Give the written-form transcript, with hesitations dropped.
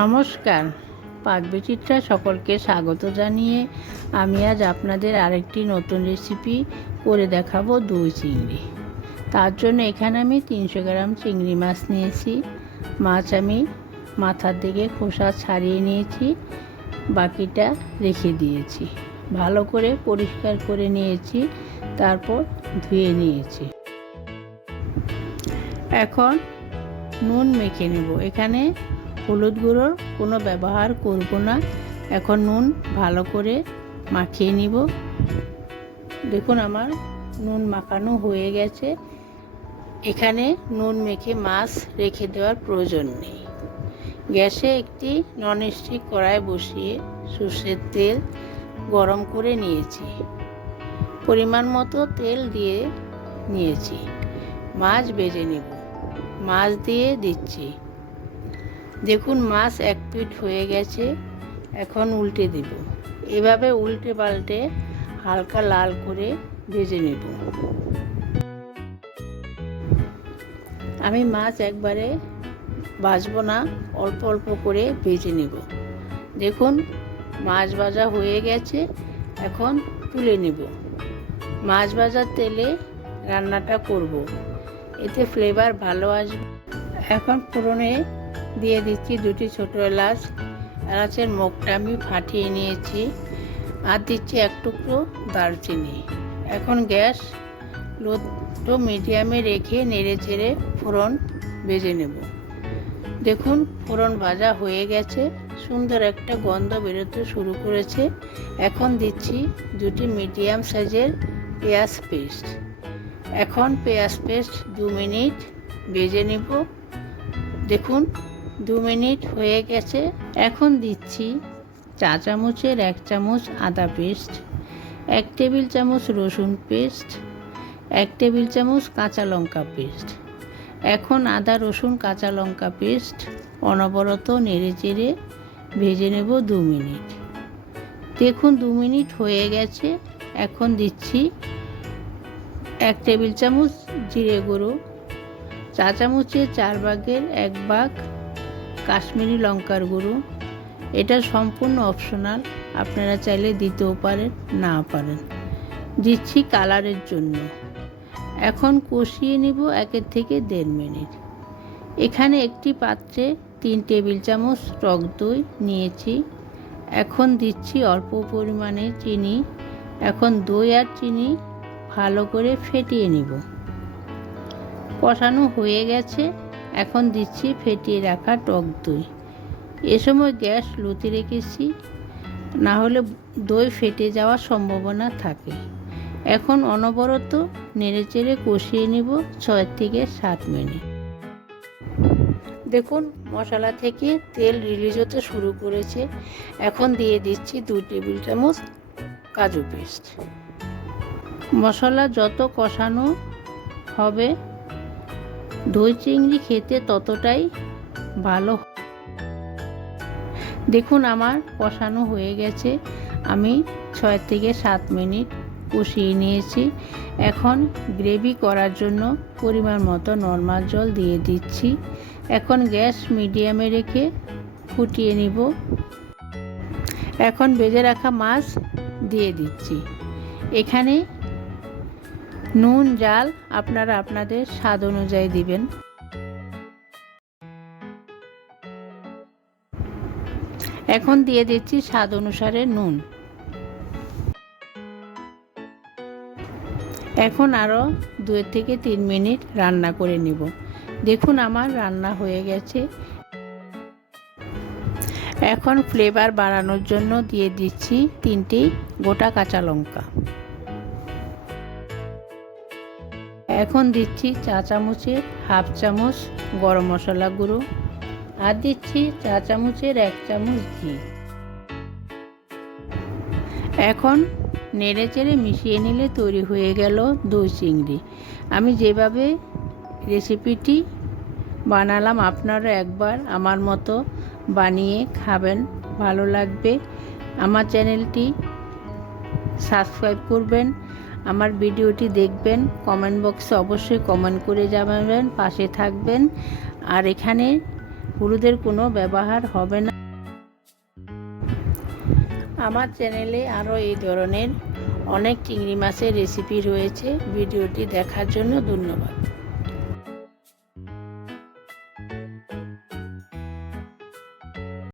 নমস্কার, পাকবিচিত্রা সকলকে স্বাগত জানিয়ে আমি আজ আপনাদের আরেকটি নতুন রেসিপি করে দেখাবো দই চিংড়ি। তার জন্য এখানে আমি 300 গ্রাম চিংড়ি মাছ নিয়েছি। মাছ আমি মাথার দিকে খোসা ছাড়িয়ে নিয়েছি, বাকিটা রেখে দিয়েছি। ভালো করে পরিষ্কার করে নিয়েছি, তারপর ধুয়ে নিয়েছি। এখন নুন মেখে নেব। এখানে হলুদ গুঁড়োর কোনো ব্যবহার করব না। এখন নুন ভালো করে মাখিয়ে নিব। দেখুন আমার নুন মাখানো হয়ে গেছে। এখানে নুন মেখে মাছ রেখে দেওয়ার প্রয়োজন নেই। গ্যাসে একটি ননস্টিক কড়াই বসিয়ে সর্ষের তেল গরম করে নিয়েছি। পরিমাণ মতো তেল দিয়ে নিয়েছি। মাছ ভেজে নেব। মাছ দিয়ে দিচ্ছি। দেখুন মাছ এক পিঠ হয়ে গেছে। এখন উল্টে দেব। এভাবে উল্টে পাল্টে হালকা লাল করে ভেজে নেব। আমি মাছ একবারে ভাজবো না, অল্প অল্প করে ভেজে নেব। দেখুন মাছ ভাজা হয়ে গেছে। এখন তুলে নেব। মাছ ভাজার তেলে রান্নাটা করব, এতে ফ্লেভার ভালো আসবে। এখন ফোড়নে দিয়ে দিচ্ছি 2টি ছোটো এলাচ। এলাচের মুখটা আমি ফাটিয়ে নিয়েছি। আর দিচ্ছি 1 টুকরো দারচিনি। এখন গ্যাস লো টু মিডিয়ামে রেখে নেড়ে চেড়ে ফোড়ন ভেজে নেব। দেখুন ফোড়ন ভাজা হয়ে গেছে, সুন্দর একটা গন্ধ বেরোতে শুরু করেছে। এখন দিচ্ছি 2টি মিডিয়াম সাইজের পেঁয়াজ পেস্ট। এখন পেঁয়াজ পেস্ট 2 মিনিট ভেজে নেব। দেখুন 2 মিনিট হয়ে গেছে। এখন দিচ্ছি চা চামচের 1 চামচ আদা পেস্ট, 1 টেবিল চামচ রসুন পেস্ট, 1 টেবিল চামচ কাঁচা লঙ্কা পেস্ট। এখন আদা রসুন কাঁচা লঙ্কা পেস্ট অনবরত নেড়ে চেড়ে ভেজে নেব 2 মিনিট। দেখুন 2 মিনিট হয়ে গেছে। এখন দিচ্ছি 1 টেবিল চামচ জিরে গুঁড়ো, চা চামচের 4 ভাগের 1 ভাগ কাশ্মীরি লঙ্কার গুঁড়ো। এটা সম্পূর্ণ অপশনাল, আপনারা চাইলে দিতেও পারেন, না পারেন। দিচ্ছি কালারের জন্য। এখন কষিয়ে নিব 1 থেকে 1.5 মিনিট। এখানে একটি পাত্রে 3 টেবিল চামচ টক দই নিয়েছি। এখন দিচ্ছি অল্প পরিমাণে চিনি। এখন দই আর চিনি ভালো করে ফেটিয়ে নিব। কষানো হয়ে গেছে। এখন দিচ্ছি ফেটিয়ে রাখা টক দই। এ সময় গ্যাস লোতে রেখেছি, না হলে দই ফেটে যাওয়ার সম্ভাবনা থাকে। এখন অনবরত নেড়েচেড়ে কষিয়ে নেব 6 থেকে 7 মিনিট। দেখুন মশলা থেকে তেল রিলিজ হতে শুরু করেছে। এখন দিয়ে দিচ্ছি 2 টেবিল চামচ কাজু পেস্ট। মশলা যত কষানো হবে দই চিংড়ি খেতে ততটাই ভালো। দেখুন আমার কষানো হয়ে গেছে। আমি 6 থেকে 7 মিনিট কষিয়ে নিয়েছি। এখন গ্রেভি করার জন্য পরিমাণ মতো নরমাল জল দিয়ে দিচ্ছি। এখন গ্যাস মিডিয়ামে রেখে ফুটিয়ে নিব। এখন ভেজে রাখা মাছ দিয়ে দিচ্ছি। এখানে নুন ঝাল আপনারা আপনাদের স্বাদ অনুযায়ী দিবেন। এখন দিয়ে দিচ্ছি স্বাদ অনুসারে নুন। এখন আরও 2 থেকে 3 মিনিট রান্না করে নিব। দেখুন আমার রান্না হয়ে গেছে। এখন ফ্লেভার বাড়ানোর জন্য দিয়ে দিচ্ছি 3টি গোটা কাঁচা লঙ্কা। এখন দিচ্ছি চা চামচের 1/2 চামচ গরম মশলা গুঁড়ো। আর দিচ্ছি চা চামচের 1 চামচ ঘি। এখন নেড়ে চেড়ে মিশিয়ে নিলে তৈরি হয়ে গেল দই চিংড়ি। আমি যেভাবে রেসিপিটি বানালাম আপনারা একবার আমার মতো বানিয়ে খাবেন, ভালো লাগবে। আমার চ্যানেলটি সাবস্ক্রাইব করবেন, আমার ভিডিওটি দেখবেন, কমেন্ট বক্সে অবশ্যই কমেন্ট করে জানাবেন, পাশে থাকবেন। আর এখানে হলুদের কোনো ব্যবহার হবে না। আমার চ্যানেলে আরও এই ধরনের অনেক চিংড়ি মাছের রেসিপি রয়েছে। ভিডিওটি দেখার জন্য ধন্যবাদ।